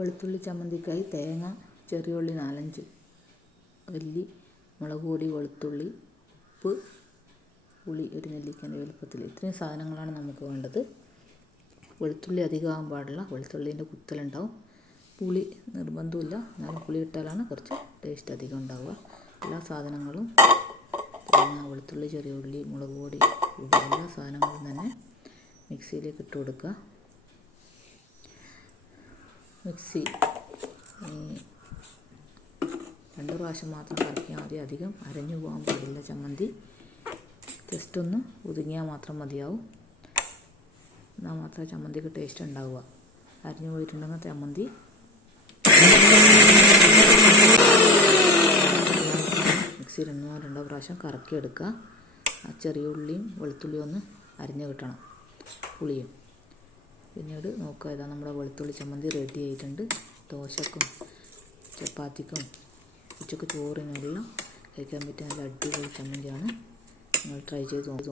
വെളുത്തുള്ളി ചമ്മന്തിക്കായി തേങ്ങ ചെറിയ ഉള്ളി നാലഞ്ച് അല്ലി മുളക് പൊടി വെളുത്തുള്ളി ഉപ്പ് പുളി ഒരു നെല്ലിക്കന്റെ വലുപ്പത്തിൽ. ഇത്രയും സാധനങ്ങളാണ് നമുക്ക് വേണ്ടത്. വെളുത്തുള്ളി അധികമാകാൻ പാടില്ല. വെളുത്തുള്ളീന്റെ കുത്തലുണ്ടാവും. പുളി നിർബന്ധമില്ല എന്നാലും പുളി ഇട്ടാലാണ് കുറച്ച് ടേസ്റ്റ് അധികം ഉണ്ടാവുക. എല്ലാ സാധനങ്ങളും തേങ്ങ വെളുത്തുള്ളി ചെറിയ ഉള്ളി മുളക് പൊടി എല്ലാ സാധനങ്ങളും തന്നെ മിക്സിയിലേക്ക് ഇട്ട് കൊടുക്കുക. മിക്സി. രണ്ട് പ്രാവശ്യം മാത്രം കറക്കിയാൽ മതി അധികം അരഞ്ഞു പോകാൻ പാടില്ല ചമ്മന്തി. ജസ്റ്റ് ഒന്ന് ഒതുങ്ങിയാൽ മാത്രം മതിയാവും. എന്നാൽ മാത്രമേ ചമ്മന്തിക്ക് ടേസ്റ്റ് ഉണ്ടാവുക. അരിഞ്ഞു പോയിട്ടുണ്ടെങ്കിൽ ചമ്മന്തി. മിക്സിയിൽ ഒന്നോ രണ്ടോ പ്രാവശ്യം കറക്കിയെടുക്കുക. ആ ചെറിയ ഉള്ളിയും വെളുത്തുള്ളിയും ഒന്ന് അരിഞ്ഞു കിട്ടണം. പുളിയും. പിന്നീട് നോക്കുക. ഇതാ നമ്മുടെ വെളുത്തുള്ളി ചമ്മന്തി റെഡി ആയിട്ടുണ്ട്. ദോശക്കും ചപ്പാത്തിക്കും ഉച്ചയ്ക്ക് ചോറിനെല്ലാം കഴിക്കാൻ പറ്റിയ നല്ല അടിപൊളി ചമ്മന്തിയാണ്. നിങ്ങൾ ട്രൈ ചെയ്ത് നോക്കി.